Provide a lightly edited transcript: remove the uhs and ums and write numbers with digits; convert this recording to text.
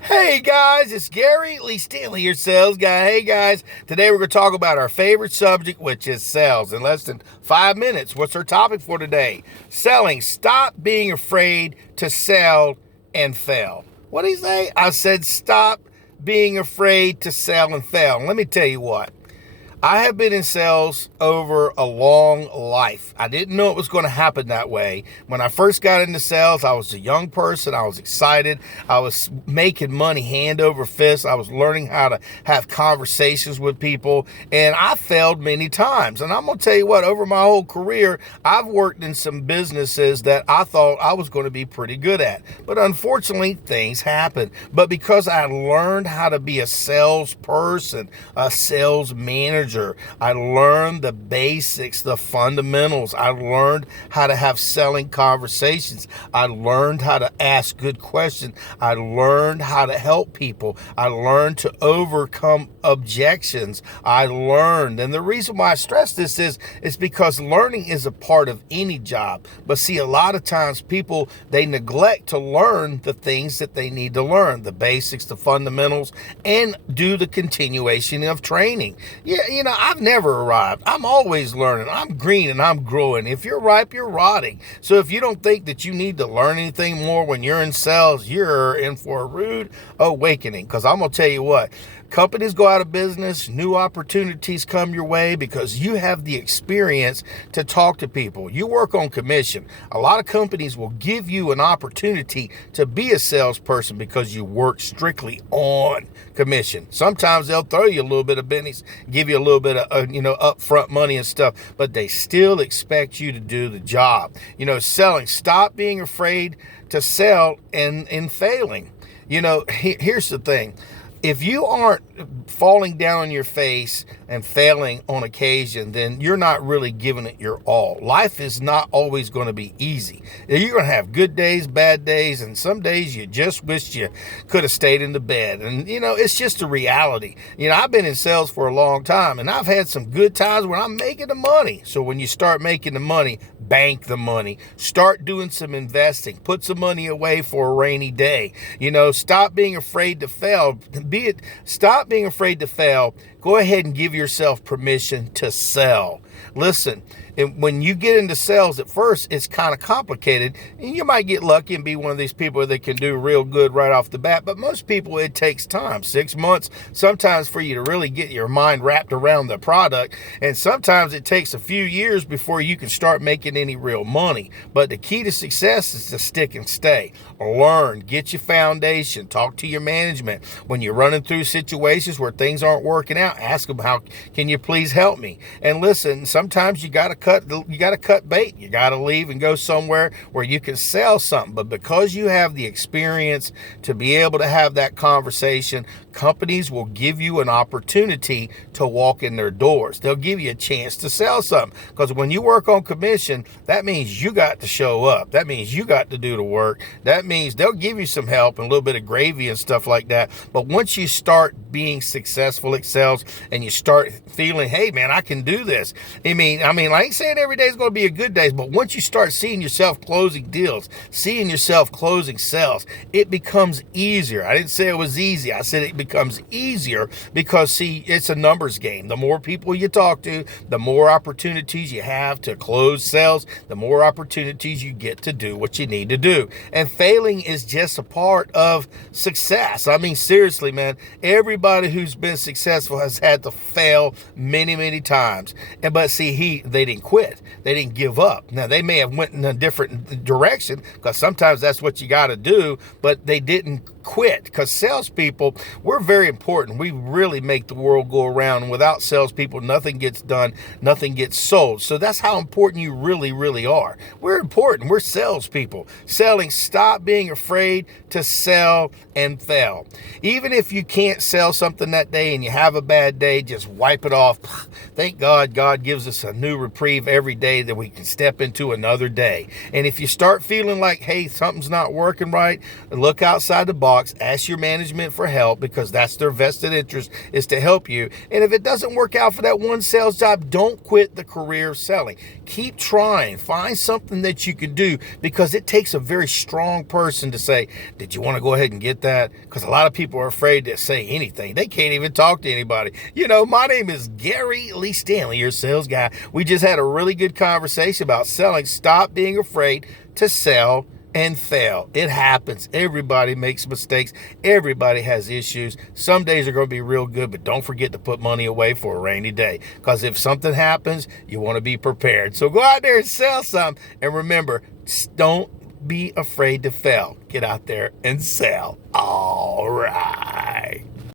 Hey guys, it's Gary Lee Stanley, your sales guy. Hey guys, today we're going to talk about our favorite subject, which is sales. In less than 5 minutes, what's our topic for today? Selling. Stop being afraid to sell and fail. What did he say? I said stop being afraid to sell and fail. And let me tell you what. I have been in sales over a long life. I didn't know it was going to happen that way. When I first got into sales, I was a young person. I was excited. I was making money hand over fist. I was learning how to have conversations with people, and I failed many times. And I'm going to tell you what, over my whole career, I've worked in some businesses that I thought I was going to be pretty good at. But unfortunately, things happen. But because I learned how to be a salesperson, a sales manager, I learned the basics, the fundamentals. I learned how to have selling conversations. I learned how to ask good questions. I learned how to help people. I learned to overcome objections. I learned, and the reason why I stress this is because learning is a part of any job. But see, a lot of times people, they neglect to learn the things that they need to learn, the basics, the fundamentals, and do the continuation of training. Yeah, I've never arrived. I'm always learning. I'm green and I'm growing. If you're ripe, you're rotting. So if you don't think that you need to learn anything more when you're in sales, you're in for a rude awakening. Because I'm going to tell you what, companies go out of business, new opportunities come your way because you have the experience to talk to people. You work on commission. A lot of companies will give you an opportunity to be a salesperson because you work strictly on commission. Sometimes they'll throw you a little bit of business, give you a little bit of upfront money and stuff, but they still expect you to do the job. Selling. Stop being afraid to sell and failing. Here's the thing. If you aren't falling down on your face and failing on occasion, then you're not really giving it your all. Life is not always going to be easy. You're going to have good days, bad days, and some days you just wish you could have stayed in the bed. And, it's just a reality. I've been in sales for a long time, and I've had some good times when I'm making the money. So when you start making the money, bank the money. Start doing some investing. Put some money away for a rainy day. Stop being afraid to fail. Stop being afraid to fail. Go ahead and give yourself permission to sell. Listen, when you get into sales at first, it's kind of complicated, and you might get lucky and be one of these people that can do real good right off the bat. But most people, it takes time, 6 months, sometimes for you to really get your mind wrapped around the product. And sometimes it takes a few years before you can start making any real money. But the key to success is to stick and stay. Learn, get your foundation, talk to your management. When you're running through situations where things aren't working out, ask them, how can you please help me? And listen, sometimes you got to cut bait. You got to leave and go somewhere where you can sell something. But because you have the experience to be able to have that conversation, companies will give you an opportunity to walk in their doors. They'll give you a chance to sell something. Because when you work on commission, that means you got to show up. That means you got to do the work. That means they'll give you some help and a little bit of gravy and stuff like that. But once you start being successful at sales and you start feeling, hey man, I can do this. I ain't saying every day is going to be a good day, but once you start seeing yourself closing deals, seeing yourself closing sales, it becomes easier. I didn't say it was easy. I said it becomes easier because, see, it's a numbers game. The more people you talk to, the more opportunities you have to close sales, the more opportunities you get to do what you need to do. And failing is just a part of success. Seriously, man, everybody who's been successful has had to fail many, many times. But see, they didn't quit. They didn't give up. Now, they may have went in a different direction because sometimes that's what you got to do, but they didn't quit, because salespeople, we're very important. We really make the world go around. Without salespeople, nothing gets done, nothing gets sold. So that's how important you really, really are. We're important. We're salespeople. Selling. Stop being afraid to sell and fail. Even if you can't sell something that day and you have a bad day, just wipe it off. Thank God, God gives us a new reprieve every day that we can step into another day. And if you start feeling like, hey, something's not working right, look outside the box. box, ask your management for help, because that's their vested interest, is to help you. And if it doesn't work out for that one sales job, don't quit the career of selling. Keep trying. Find something that you can do, because it takes a very strong person to say, did you want to go ahead and get that? Because a lot of people are afraid to say anything. They can't even talk to anybody. My name is Gary Lee Stanley, your sales guy. We just had a really good conversation about selling. Stop being afraid to sell and fail. It happens. Everybody makes mistakes. Everybody has issues. Some days are going to be real good, but don't forget to put money away for a rainy day, because if something happens, you want to be prepared. So go out there and sell some. And remember, don't be afraid to fail. Get out there and sell. All right.